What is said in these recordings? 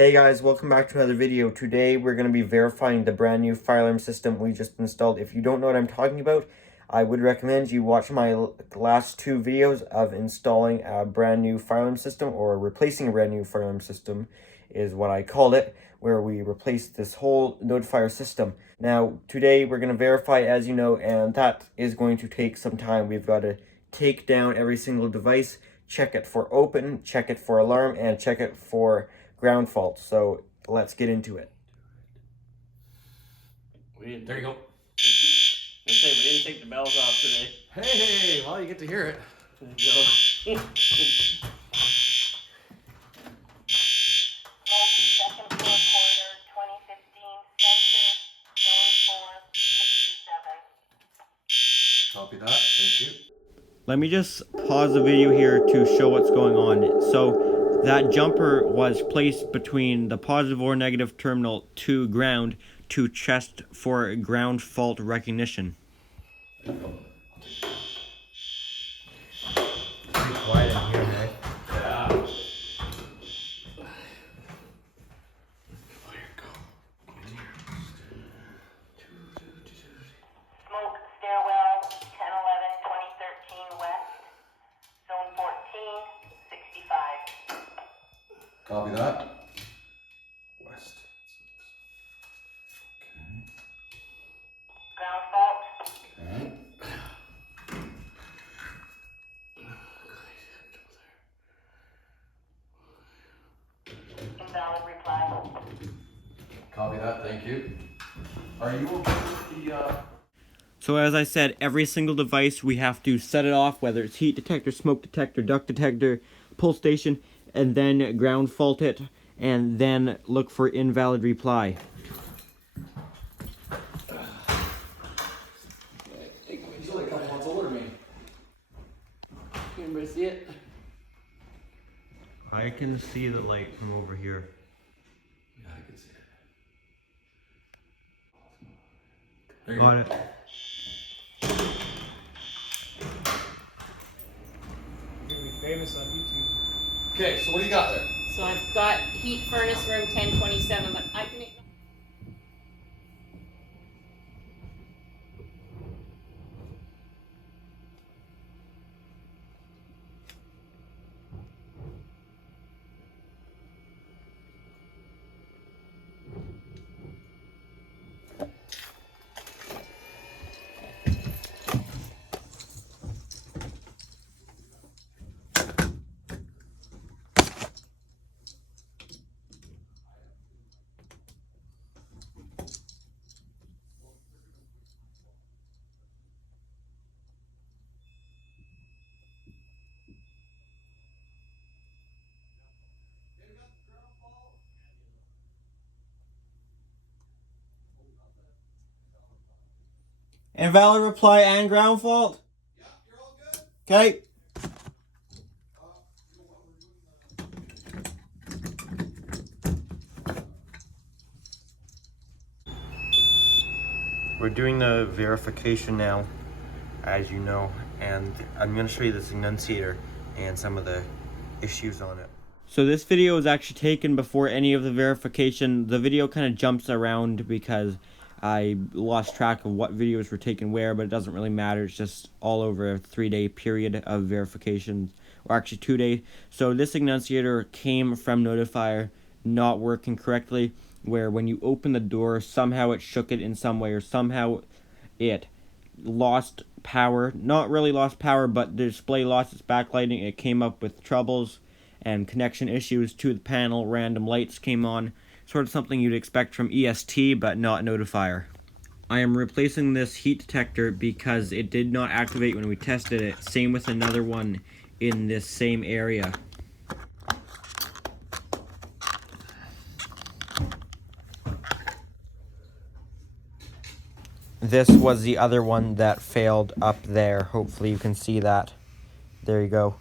Hey guys, welcome back to another video. Today we're going to be verifying the brand new fire alarm system we just installed. If you don't know what I'm talking about, I would recommend you watch my last two videos of installing a brand new fire alarm system, or replacing a brand new fire alarm system is what I called it, where we replaced this whole notifier system. Now today we're going to verify, as you know, and that is going to take some time. We've got to take down every single device, check it for open, check it for alarm, and check it for ground fault. So let's get into it. There you go. We didn't take the bells off today. Hey, well, you get to hear it. There you go. Second floor corridor, 2015, center, zone 467. Copy that. Thank you. Let me just pause the video here to show what's going on. So that jumper was placed between the positive or negative terminal to ground to test for ground fault recognition. There you go. Pretty quiet in here, man. Yeah. Smoke stairwell, 1011, 2013 west, zone 14, 65. Copy that. West. Ground fault, Okay. invalid reply. Copy that. Thank you. Are you okay with the, So as I said, every single device we have to set it off, whether it's heat detector, smoke detector, duct detector, pull station, and then ground fault it, and then look for invalid reply. He's only a couple months older than me. Can anybody see it? I can see the light from over here. Yeah, I can see it. There you Got go. it. You're gonna be famous on YouTube. Okay, so what do you got there? So I've got heat furnace room 1027, but I can. Invalid reply and ground fault? Yeah, you're all good. Okay. We're doing the verification now, as you know, and I'm going to show you this annunciator and some of the issues on it. So this video is actually taken before any of the verification. The video kind of jumps around because I lost track of what videos were taken where, but it doesn't really matter. It's just all over a 3-day period of verification, or actually 2 days. So this annunciator came from Notifier not working correctly, where when you open the door, somehow it shook it in some way, or somehow it lost power. Not really lost power, but the display lost its backlighting. It came up with troubles and connection issues to the panel. Random lights came on. Sort of something you'd expect from EST, but not Notifier. I am replacing this heat detector because it did not activate when we tested it. Same with another one in this same area. This was the other one that failed up there. Hopefully you can see that. There you go.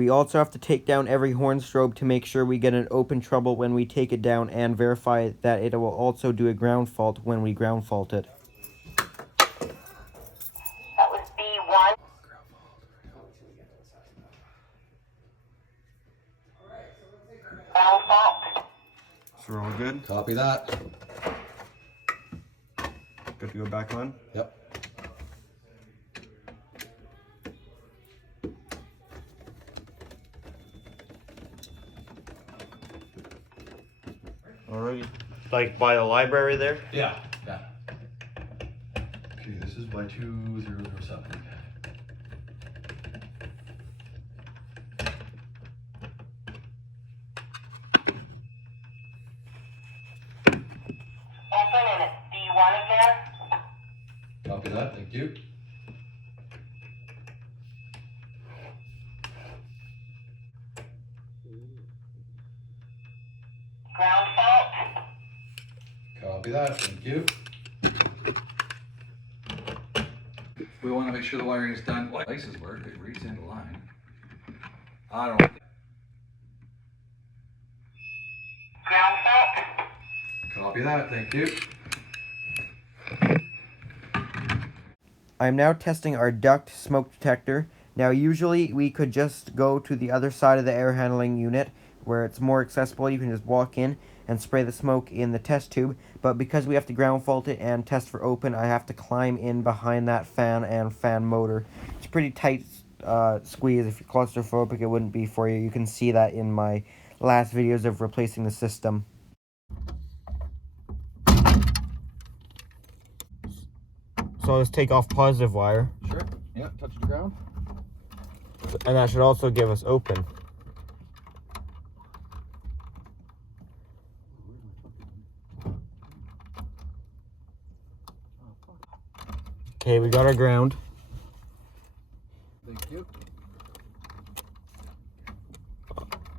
We also have to take down every horn strobe to make sure we get an open trouble when we take it down and verify that it will also do a ground fault when we ground fault it. That was B1. Ground fault. So we're all good? Copy that. Good to go back on? Yep. Alrighty. Like by the library there? Yeah. Yeah. Okay, this is Y2007. Open and it's D1 again. Copy that, thank you. Ground fault. Copy that, thank you. We want to make sure the wiring is done. Devices work, it reads into line. I don't. Ground fault. Copy that, thank you. I'm now testing our duct smoke detector. Now usually we could just go to the other side of the air handling unit where it's more accessible. You can just walk in and spray the smoke in the test tube, but because we have to ground fault it and test for open, I have to climb in behind that fan and fan motor. It's a pretty tight squeeze. If you're claustrophobic, it wouldn't be for you. You can see that in my last videos of replacing the system. So let's take off positive wire. Sure. Yeah, touch the ground. And that should also give us open. Okay, we got our ground. Thank you.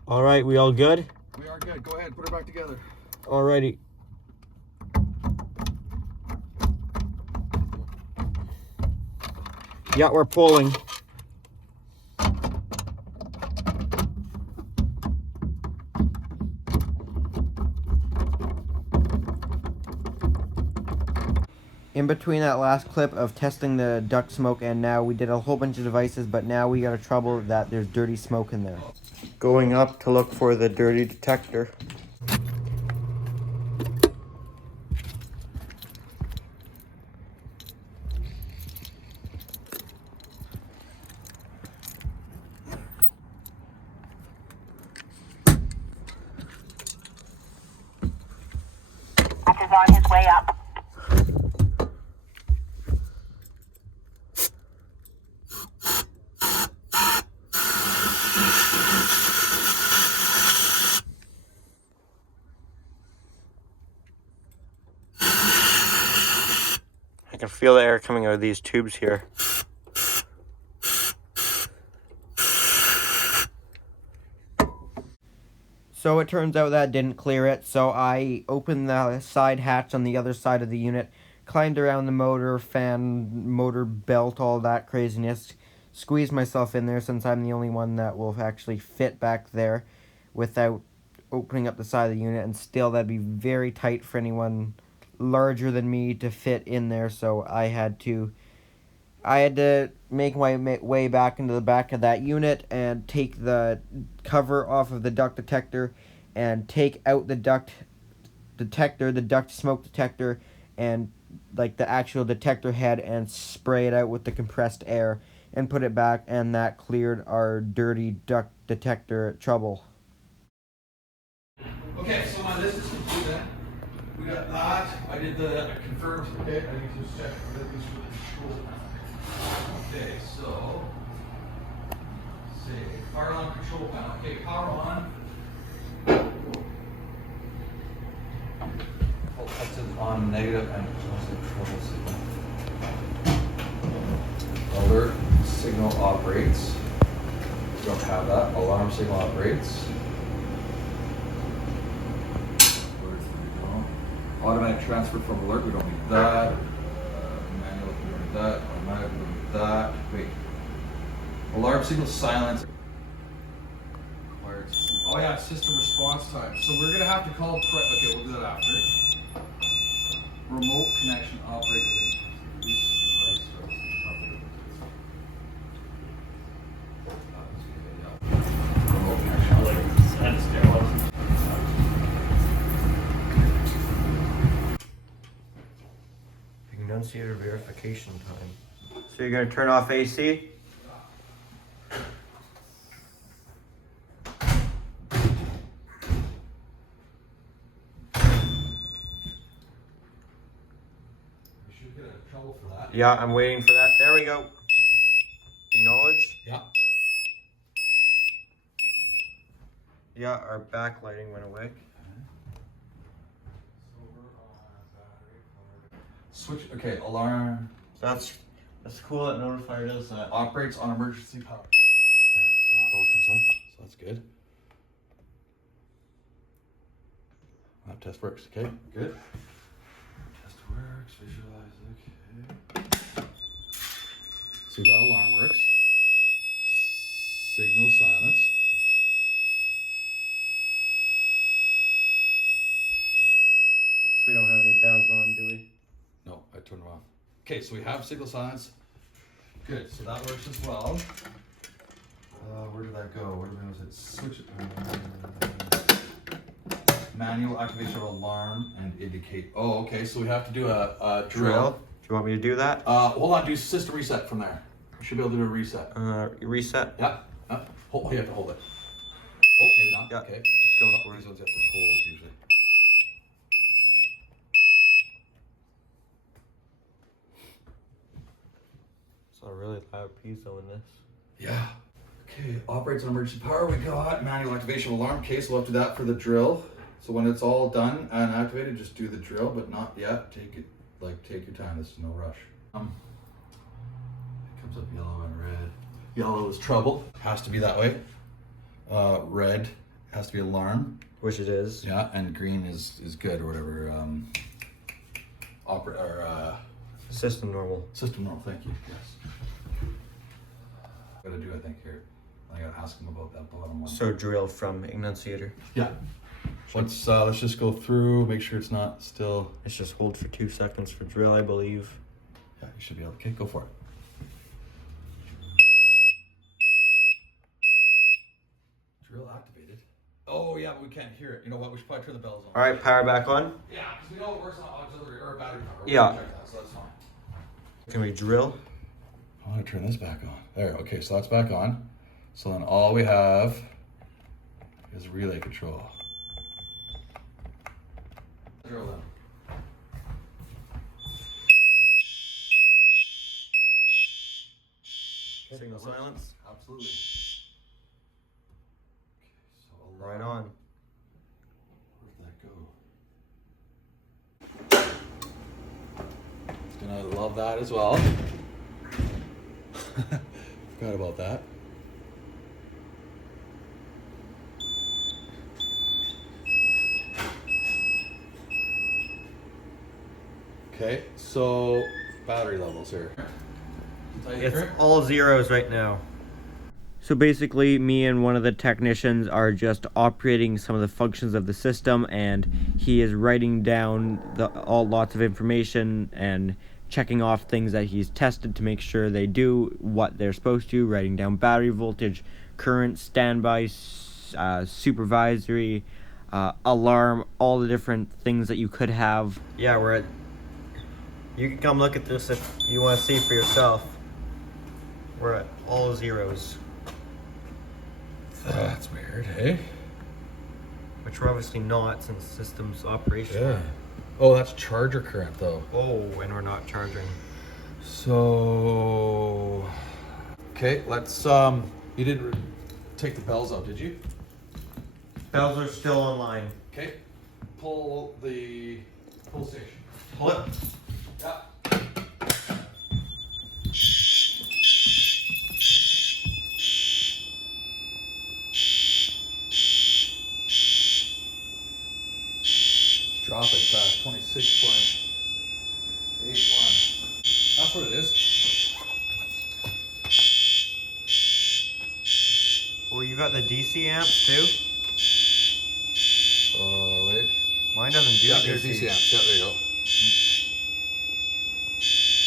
Alright, we all good? We are good. Go ahead, put her back together. Alrighty. Yeah, we're pulling. In between that last clip of testing the duct smoke and now we did a whole bunch of devices, but now we got a trouble that there's dirty smoke in there. Going up to look for the dirty detector. Is on his way up. I can feel the air coming out of these tubes here. So it turns out that didn't clear it, so I opened the side hatch on the other side of the unit, climbed around the motor, fan, motor belt, all that craziness, squeezed myself in there since I'm the only one that will actually fit back there without opening up the side of the unit, and still that'd be very tight for anyone larger than me to fit in there, so I had to make my way back into the back of that unit and take the cover off of the duct detector and take out the duct detector, the duct smoke detector, and like the actual detector head and spray it out with the compressed air and put it back, and that cleared our dirty duct detector trouble. Okay, so my list is complete then. We got that. I did the confirmed. Okay, I need to just check that these were the control. Okay, so say power on control panel. Okay, power on. That's on negative and trouble signal. Alert signal operates. We don't have that. Alarm signal operates. Automatic transfer from alert, we don't need that. Manual, we don't need that. Automatic, we don't need that. Wait. Alarm signal silence. Oh yeah, system response time. So we're gonna have to call. Okay, we'll do that after. Remote connection operate within. Remote connection. Enunciator verification time. So you're gonna turn off AC? We should get in trouble for that. Yeah, I'm waiting for that. There we go. Acknowledge. Yeah. Yeah, our backlighting went away. Switch. Okay, alarm So that's cool that Notifier does that. operates on emergency power. There, so that all comes up. So that's good. That test works. Okay, good. Test works. Visualize. Okay. So that alarm works. Signal silence. So we don't have any bells on, do we? No, I turned them off. Okay, so we have signal silence. Good, so that works as well. Where did that go? Where was it? Switch. Manual activation of alarm and indicate. Oh, okay, so we have to do a drill. Do you want me to do that? Hold on, do system reset from there. We should be able to do a reset. Reset? Yeah. You have to hold it. Oh, maybe not. Yeah. Okay. It's going for These it. ones you have to hold usually. It's a really loud piezo in this. Yeah. Okay, operates on emergency power. We got manual activation of alarm. Okay, so we'll have to do that for the drill. So when it's all done and activated, just do the drill, but not yet. Take your time. This is no rush. It comes up yellow and red. Yellow is trouble. Has to be that way. Red has to be alarm. Which it is. Yeah, and green is good or whatever. System normal. System normal. Thank you. Yes. Gotta do. I think here. I gotta ask him about that bottom one. So drill from Enunciator. Yeah. Let's just go through, make sure it's not still. Let's just hold for 2 seconds for drill, I believe. Yeah, you should be able to. Okay, go for it. Drill activated. Oh yeah, but we can't hear it. You know what? We should probably turn the bells on. All right, power back on. Yeah, because we know it works on auxiliary or battery power. Yeah. Check that, so that's fine. Can we drill? I want to turn this back on. There. Okay, so that's back on. So then all we have is relay control. Drill them. Signal silence. Absolutely. Okay, so Right on. Where'd that go? Gonna love that as well. Forgot about that. Okay, so battery levels here. It's all zeros right now. So basically, me and one of the technicians are just operating some of the functions of the system, and he is writing down lots of information and checking off things that he's tested to make sure they do what they're supposed to, writing down battery voltage, current, standby, supervisory, alarm, all the different things that you could have. Yeah, you can come look at this if you want to see for yourself. We're at all zeros. That's weird, hey? Which we're obviously not since system's operational. Yeah. Oh, that's charger current though. Oh, and we're not charging. So, okay, let's, you didn't take the bells out, did you? Bells are still online. Okay, pull the pull station. Pull it. Yeah. It's dropping fast, 26.81. That's what it is. Well, you got the DC amps too? Wait. Mine doesn't do Yeah, DC. here's DC amps. Yeah, there you go.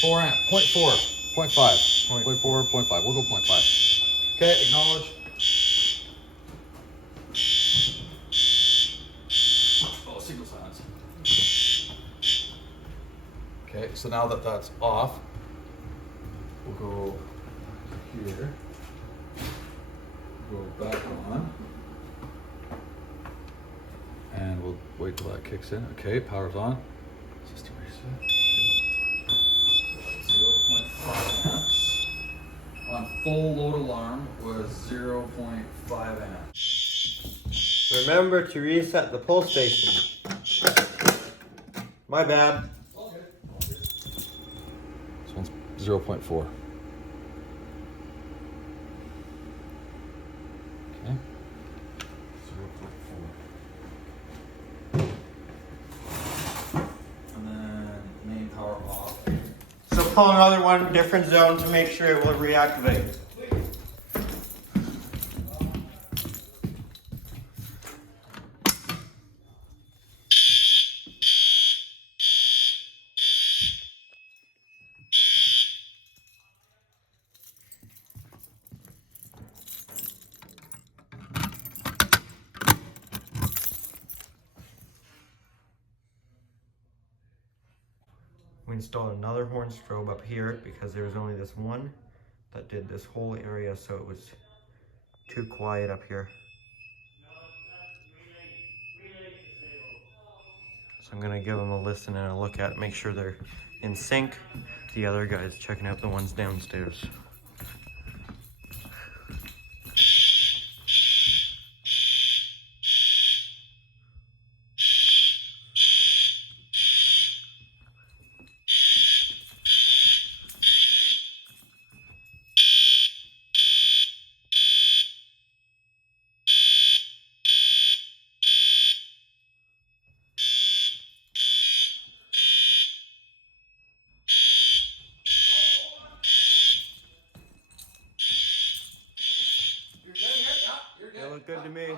4 amp, 0.4, 0.5, 0.4, 0.5. We'll go 0.5. Okay, acknowledge. Oh, single silence. Okay, so now that that's off, we'll go here. Go back on. And we'll wait till that kicks in. Okay, power's on. System reset. 0.5 amps. On full load alarm was 0.5 amps. Remember to reset the pull station. My bad. This one's 0.4. Okay. 0.4. And then main power off. So pull another one, different zone to make sure it will reactivate. We installed another horn strobe up here because there was only this one that did this whole area, so it was too quiet up here. So I'm gonna give them a listen and a look at it, make sure they're in sync. The other guy's checking out the ones downstairs. They look good to me.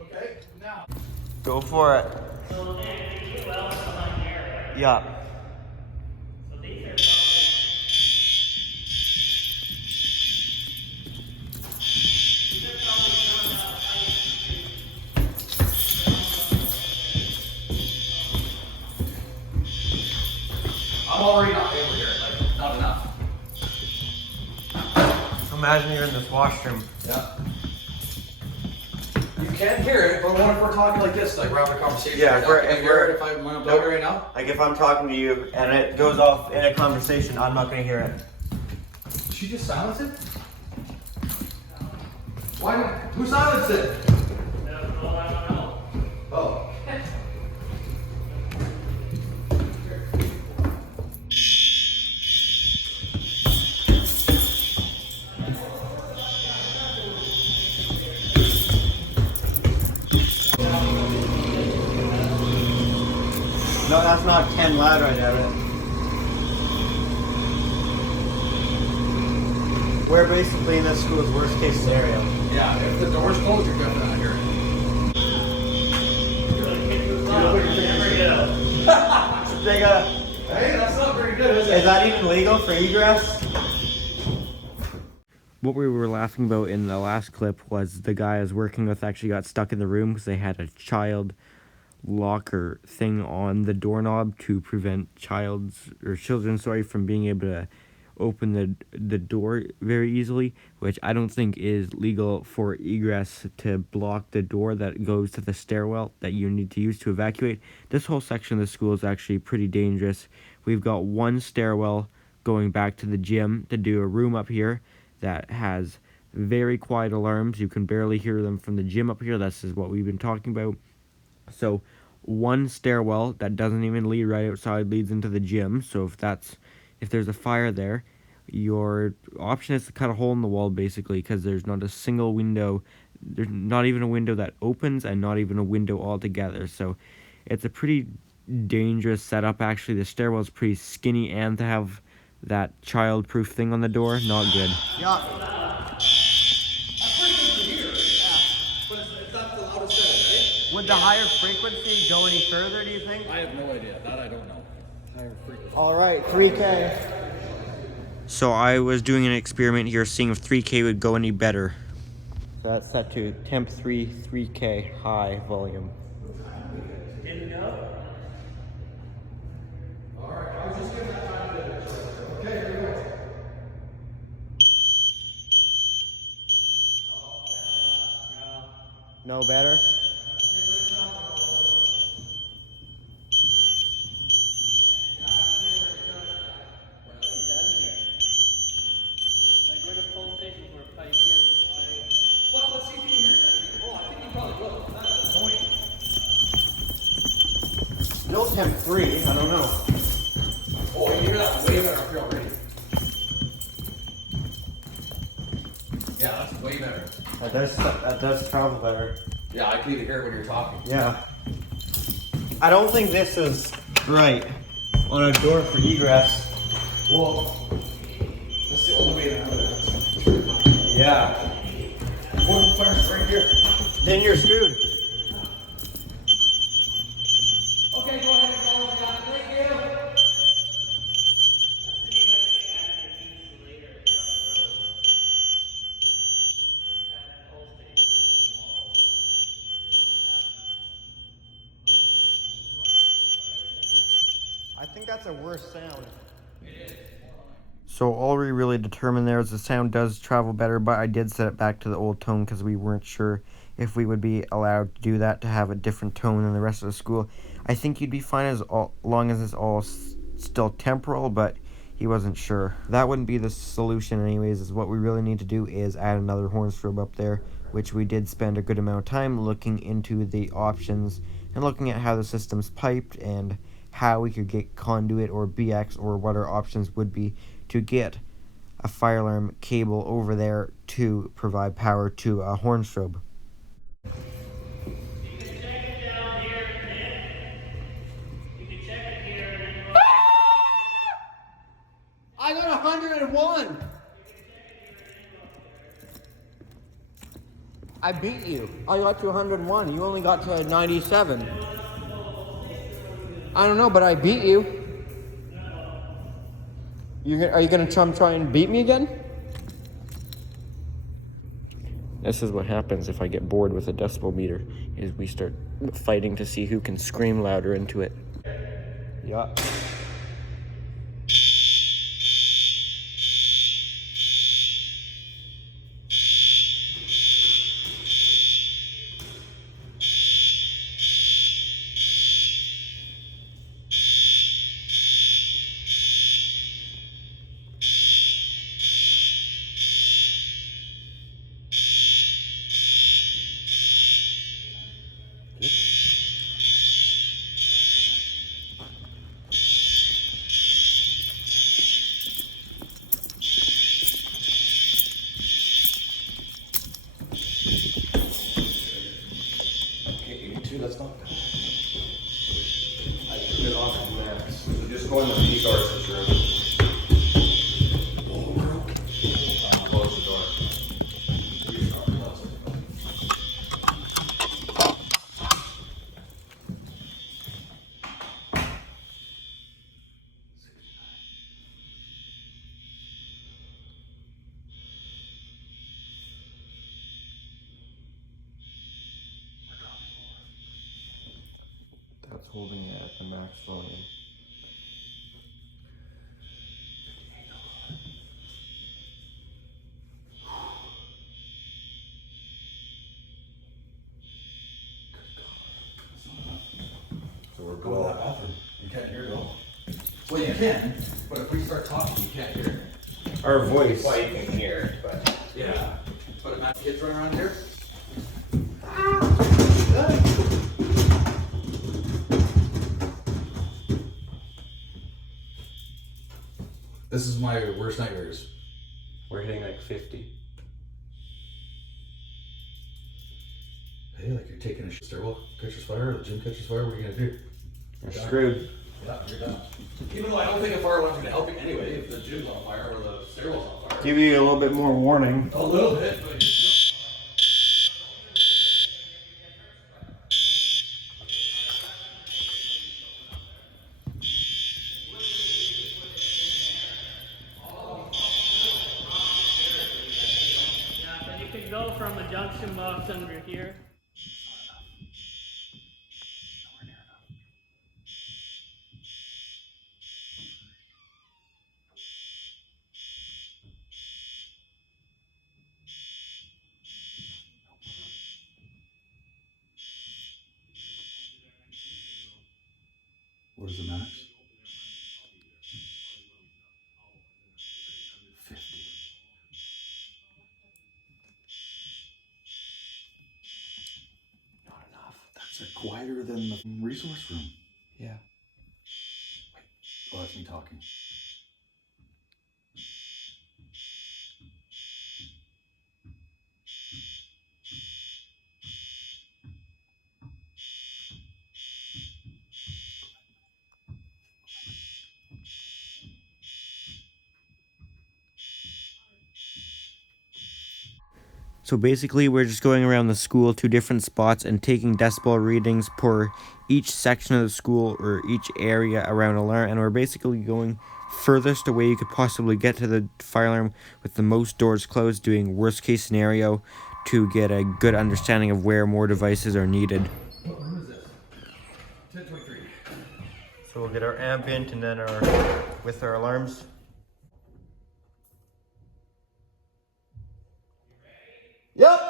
Okay, now. Go for it. Yeah. I'm already not able to hear it, like, not enough. Imagine you're in this washroom. Yeah. You can hear it, but what if we're talking like this, like we're having a conversation? Yeah, right now? Can you hear it if I'm talking right now? Like if I'm talking to you and it goes off in a conversation, I'm not gonna hear it. Did she just silence it? Why? Who silenced it? Oh. No, that's not 10 loud right now. We're basically in this school's worst case scenario. Yeah, if the door's closed, you're definitely not hearing it. They got. Hey, that's not very good, is Is that even legal for egress? What we were laughing about in the last clip was the guy I was working with actually got stuck in the room because they had a child locker thing on the doorknob to prevent children from being able to open the door very easily, which I don't think is legal for egress to block the door that goes to the stairwell that you need to use to evacuate. This whole section of the school is actually pretty dangerous. We've got one stairwell going back to the gym to do a room up here that has very quiet alarms. You can barely hear them from the gym up here. This is what we've been talking about. So one stairwell that doesn't even lead right outside leads into the gym. So if there's a fire there, your option is to cut a hole in the wall basically, because there's not a single window. There's not even a window that opens, and not even a window altogether. So it's a pretty dangerous setup actually. The stairwell is pretty skinny, and to have that child-proof thing on the door, not good. Yeah. That's pretty good to hear. Yeah. But it's not the loudest setting, right? Would the higher frequency go any further, do you think? I have no idea. That I don't know. Higher frequency. All right, 3K. So I was doing an experiment here, seeing if 3K would go any better. So that's set to temp 3K high volume. Didn't know. No better? Like where the phone stations were piped in, but why? Let's see if you can hear it better. Oh, I think you probably will. That's annoying. No temp 3, I don't know. Oh, you hear that way better up here already. Yeah, that's way better. That does travel better. Yeah, I can even hear it when you're talking. Yeah. I don't think this is right on a door for egress. Well, that's the only way to have it. Yeah. One of the fires right here. Then you're screwed. Okay, go ahead and go over that. Thank you. I think that's a worse sound. So all we really determined there is the sound does travel better, but I did set it back to the old tone because we weren't sure if we would be allowed to do that, to have a different tone than the rest of the school. I think you'd be fine as long as it's all still temporal, but he wasn't sure. That wouldn't be the solution anyways, is what we really need to do is add another horn strobe up there, which we did spend a good amount of time looking into the options and looking at how the system's piped and how we could get conduit or BX or what our options would be to get a fire alarm cable over there to provide power to a horn strobe. I got 101. I beat you. I got to 101. You only got to 97. I don't know, but I beat you. Are you gonna try and beat me again? This is what happens if I get bored with a decibel meter, is we start fighting to see who can scream louder into it. Yeah. That's not bad. I took it off at max. So just go in the resources room. Close the door. That's holding it at the max volume. So we're going to that bathroom. You can't hear it all. Well, you can, but if we start talking, you can't hear it. Our voice. Well, you can hear it, but Yeah. But if my kids run around here, This is my worst nightmares. We're hitting like 50. Hey, like you're taking a stairwell catches fire, or the gym catches fire, what are you gonna do? You're screwed. Yeah, you're done. Even though I don't think a fire alarm's gonna help you anyway, if the gym's on fire or the stairwell's on fire. Give you a little bit more warning. A little bit, but you're still. Yeah, but you can go from a junction box under here. What is the max? 50. Not enough. That's quieter than the resource room. Yeah. Oh, that's me talking. So basically, we're just going around the school to different spots and taking decibel readings per each section of the school or each area around alarm. And we're basically going furthest away you could possibly get to the fire alarm with the most doors closed, doing worst case scenario to get a good understanding of where more devices are needed. What room is this? 1023. So we'll get our ambient and then with our alarms. Yep.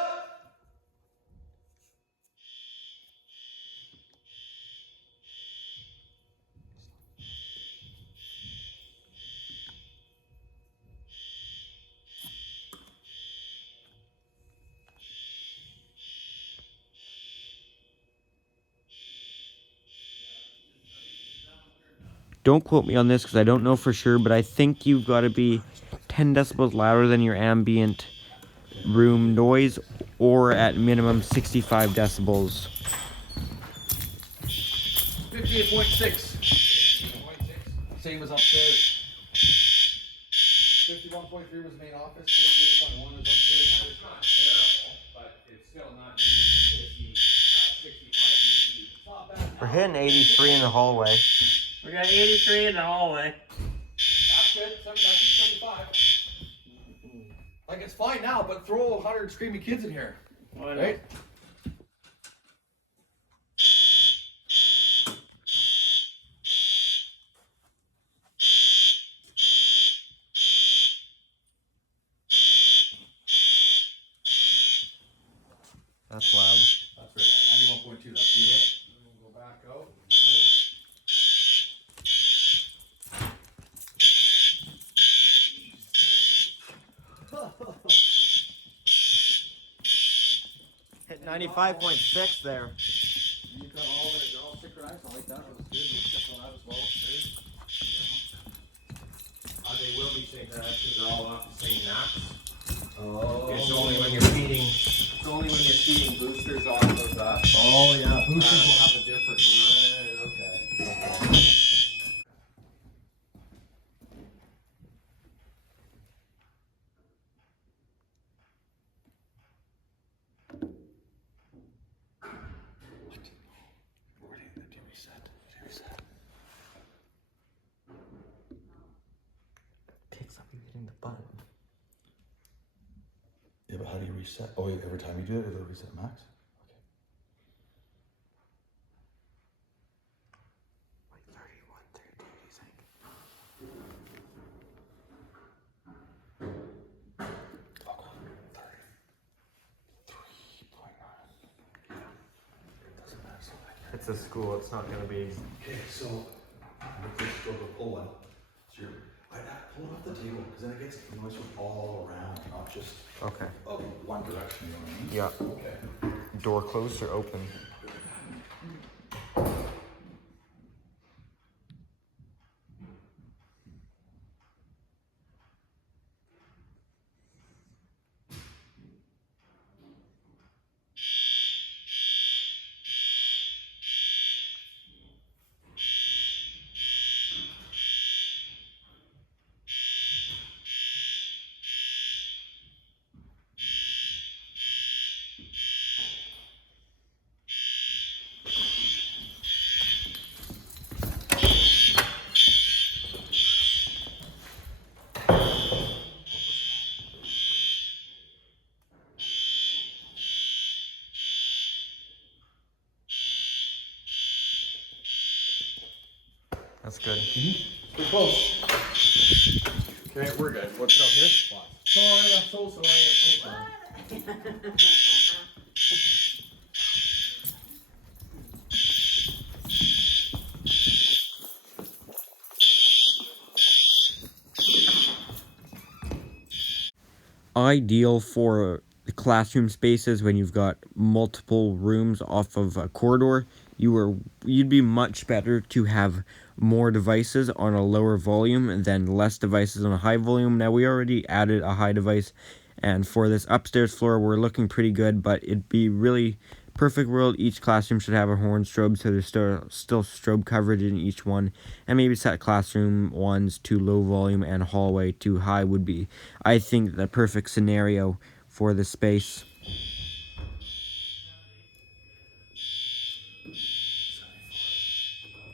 Don't quote me on this because I don't know for sure, but I think you've got to be 10 decibels louder than your ambient room noise, or at minimum 65 decibels. 58.6. Same as upstairs. 51.3 was main office. 58.1 is upstairs. It's not terrible, but it's still not even 65 dB. We're hitting 83 in the hallway. We got 83 in the hallway. That's good. 75. Like it's fine now, but throw 100 screaming kids in here, Why not? right? That's loud. That's very loud. 91.2. That's beautiful. We'll go back out. Hit 95.6 there. You got all the, they're all synchronized. I like that. That was good. We checked on that as well. They will be synchronized because they're all off the same max. Oh. It's only when you're feeding. It's only when you're feeding boosters off of that. Oh yeah. Boosters will have a different. Right. Okay. Takes up you hitting the button. Yeah, but how do you reset? Oh, wait, every time you do it, it'll reset max? Okay. Like 31, 32, you think? Log on. 33.9. It doesn't matter. So It's a school, it's not going to be... okay, so let's go to the pull one. So you're, I'd pull it off the table because then it gets noise from all around, not just Okay. one direction. You know what I mean? Yeah. Okay. Door closed or open? That's good. Pretty close. Okay, we're good. What's it out here? Sorry, I'm so sorry. Ideal for the classroom spaces when you've got multiple rooms off of a corridor. You'd be much better to have more devices on a lower volume than less devices on a high volume. Now, we already added a high device, and for this upstairs floor we're looking pretty good, but it'd be really perfect world. Each classroom should have a horn strobe, so there's still strobe coverage in each one, and maybe set classroom ones to low volume and hallway to high would be, I think, the perfect scenario for the space.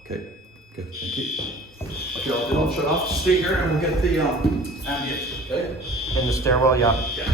Okay, good, thank you. Okay, I'll shut off. Stay here and we'll get the ambience, okay? In the stairwell, yeah. Yeah.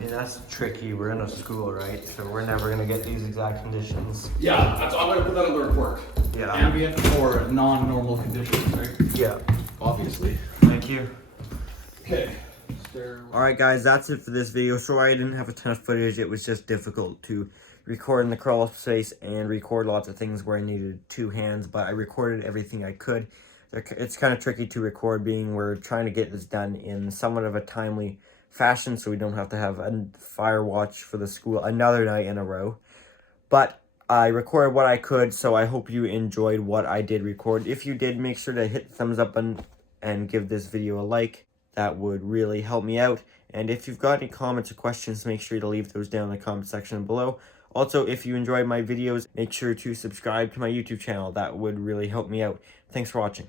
And that's tricky. We're in a school, right? So we're never gonna get these exact conditions. Yeah, I'm gonna put that on the report. Yeah. Ambient or non-normal conditions, right? Yeah. Obviously. Thank you. Okay. Alright guys, that's it for this video. Sorry I didn't have a ton of footage. It was just difficult to record in the crawl space and record lots of things where I needed two hands, but I recorded everything I could. It's kind of tricky to record, being we're trying to get this done in somewhat of a timely fashion so we don't have to have a fire watch for the school another night in a row. But I recorded what I could, so I hope you enjoyed what I did record. If you did, make sure to hit the thumbs up button and give this video a like. That would really help me out. And if you've got any comments or questions, make sure to leave those down in the comment section below. Also, if you enjoyed my videos, make sure to subscribe to my YouTube channel. That would really help me out. Thanks for watching.